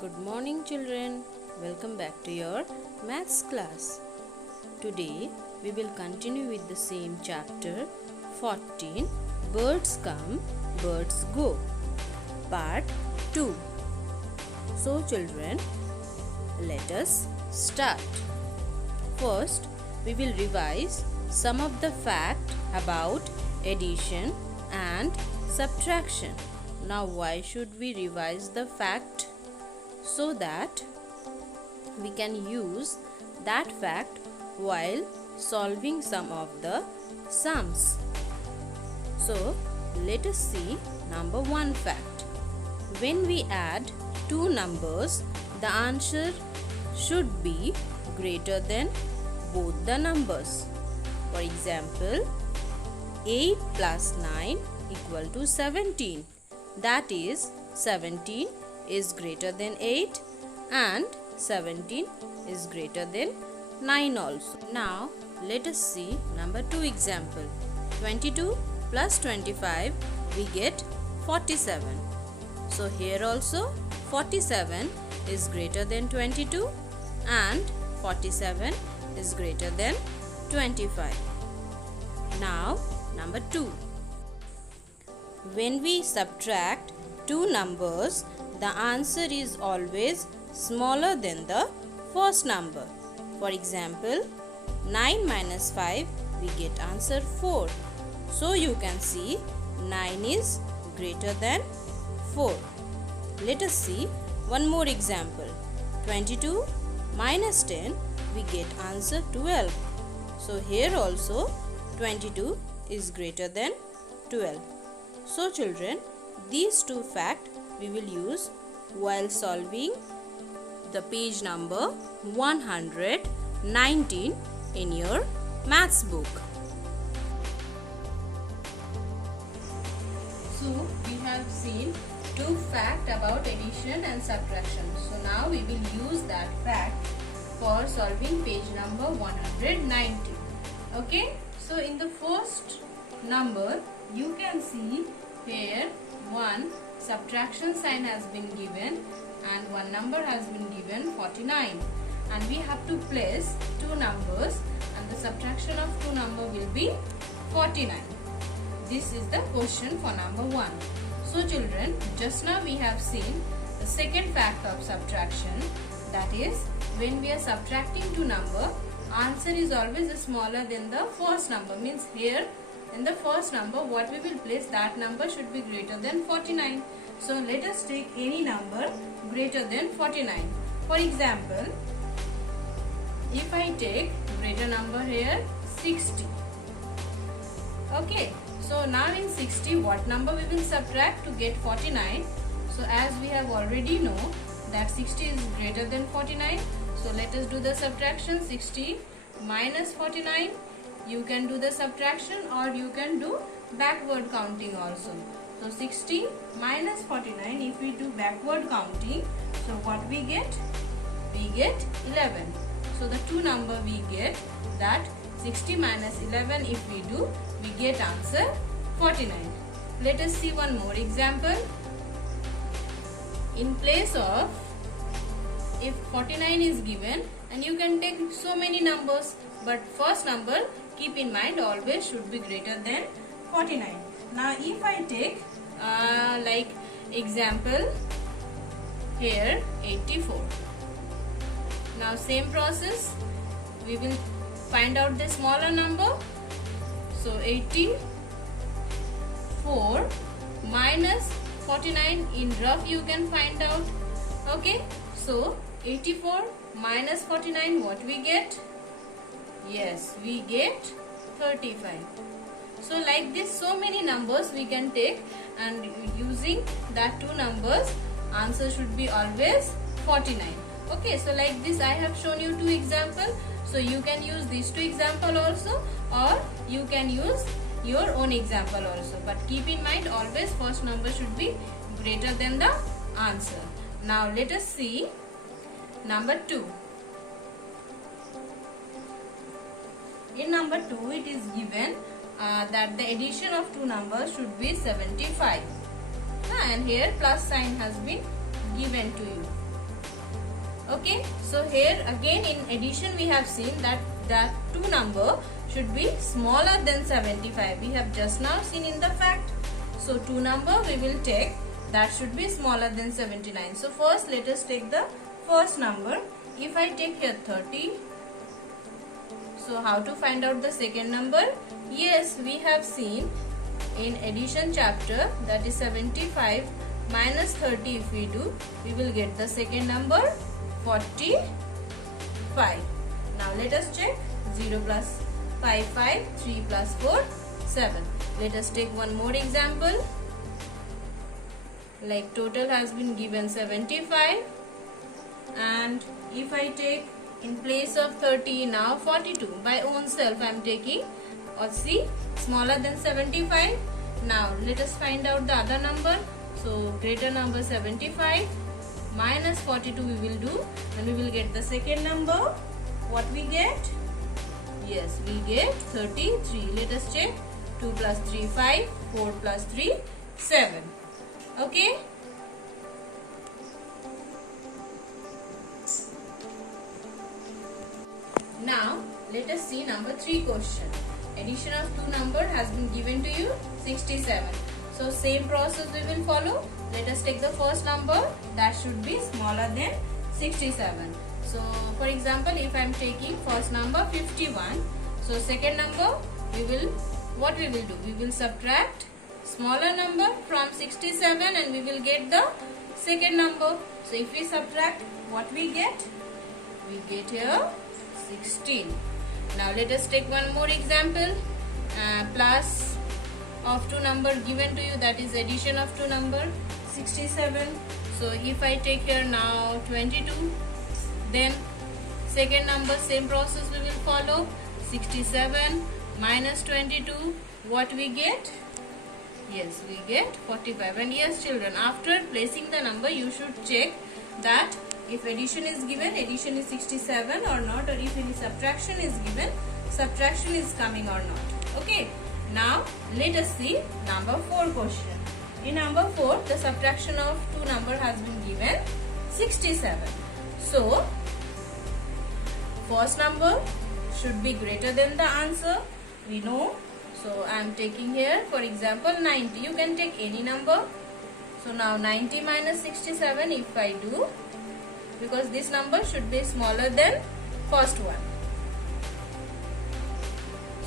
Good morning, children. Welcome back to your maths class. Today we will continue with the same chapter 14, Birds Come, Birds Go, Part 2. So children, let us start. First, we will revise some of the facts about addition and subtraction. Now why should we revise the fact? So that we can use that fact while solving some of the sums. So let us see number 1 fact. When we add two numbers, the answer should be greater than both the numbers. For example, 8 plus 9 equal to 17. That is 17 is greater than 8 and 17 is greater than 9 also. Now let us see number 2 example. 22 plus 25 we get 47. So here also 47 is greater than 22 and 47 is greater than 25. Now number 2. When we subtract two numbers, the answer is always smaller than the first number. For example, 9 minus 5 we get answer 4. So you can see 9 is greater than 4. Let us see one more example. 22 minus 10 we get answer 12. So here also 22 is greater than 12. So children, these two facts we will use while solving the page number 119 in your maths book. So we have seen two facts about addition and subtraction. So now we will use that fact for solving page number 119. Okay, so in the first number you can see here one subtraction sign has been given and one number has been given 49, and we have to place two numbers and the subtraction of two number will be 49. This is the question for number 1. So children, just now we have seen the second fact of subtraction, that is when we are subtracting two number, answer is always smaller than the first number. Means here in the first number what we will place, that number should be greater than 49. So let us take any number greater than 49. For example, if I take greater number here 60. Okay, so now in 60 what number we will subtract to get 49? So as we have already know that 60 is greater than 49. So let us do the subtraction. 60 minus 49. You can do the subtraction or you can do backward counting also. So 60 minus 49, if we do backward counting, so what we get? We get 11. So the two number we get, that 60 minus 11 if we do, we get answer 49. Let us see one more example. In place of, if 49 is given, and you can take so many numbers, but first number keep in mind always should be greater than 49. Now if I take like example here 84. Now same process, we will find out the smaller number. So 84 minus 49, in rough you can find out. Okay, so 84 minus 49, what we get? Yes, we get 35. So like this, so many numbers we can take, and using that two numbers, answer should be always 49. Okay, so like this I have shown you two examples. So you can use these two examples also, or you can use your own example also. But keep in mind always first number should be greater than the answer. Now let us see number 2. In number 2 it is given that the addition of two numbers should be 75. And here plus sign has been given to you. Okay, so here again in addition we have seen that two number should be smaller than 75. We have just now seen in the fact. So two number we will take that should be smaller than 79. So first let us take the first number. If I take here 30, so how to find out the second number? Yes, we have seen in addition chapter, that is 75 minus 30 if we do, we will get the second number 45. Now let us check 0 plus 5, 5, 3 plus 4, 7. Let us take one more example. Like total has been given 75, and if I take in place of 30 now 42, by own self I am taking, or see, smaller than 75. Now let us find out the other number. So greater number 75 minus 42 we will do, and we will get the second number. What we get? Yes, we get 33. Let us check. 2 plus 3, 5, 4 plus 3, 7. Okay. Now let us see number 3 question. Addition of two numbers has been given to you 67. So same process we will follow. Let us take the first number that should be smaller than 67. So for example, if I am taking first number 51, so second number what we will do? We will subtract smaller number from 67 and we will get the second number. So if we subtract, what we get? We get here 16. Now let us take one more example. Plus of two number given to you, that is addition of two number 67. So if I take here now 22, then second number same process we will follow. 67 minus 22, what we get? Yes, we get 45. And yes children, after placing the number you should check that if addition is given, addition is 67 or not, or if any subtraction is given, subtraction is coming or not. Okay, now let us see number 4 question. In number 4, the subtraction of two number has been given 67. So first number should be greater than the answer, we know. So I am taking here for example 90. You can take any number. So now 90 minus 67 if I do, because this number should be smaller than first one.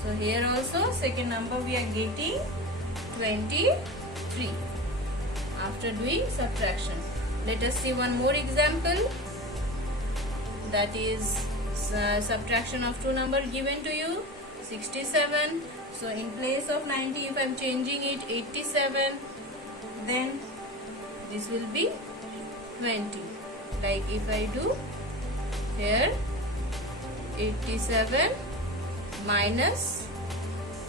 So here also second number we are getting 23 after doing subtraction. Let us see one more example, that is subtraction of two number given to you 67. So in place of 90 if I am changing it 87, then this will be 20. Like if I do here 87 minus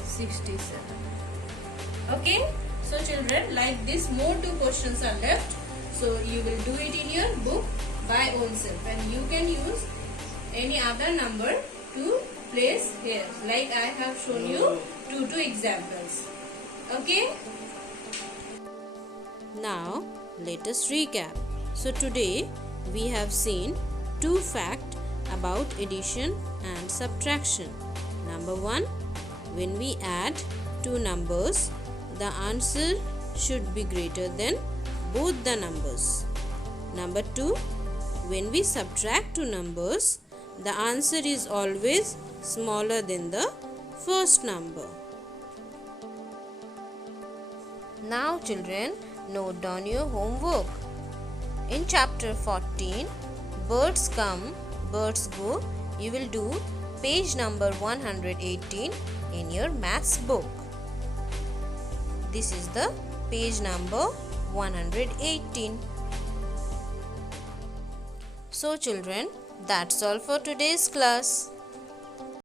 67. Okay, so children, like this more two questions are left. So you will do it in your book by own self, and you can use any other number to place here, like I have shown you two examples. Okay, now let us recap. So today we have seen two facts about addition and subtraction. Number 1, when we add two numbers, the answer should be greater than both the numbers. Number 2, when we subtract two numbers, the answer is always smaller than the first number. Now children, note down your homework. In chapter 14, birds come, birds go, you will do page number 118 in your maths book. This is the page number 118. So children, that's all for today's class.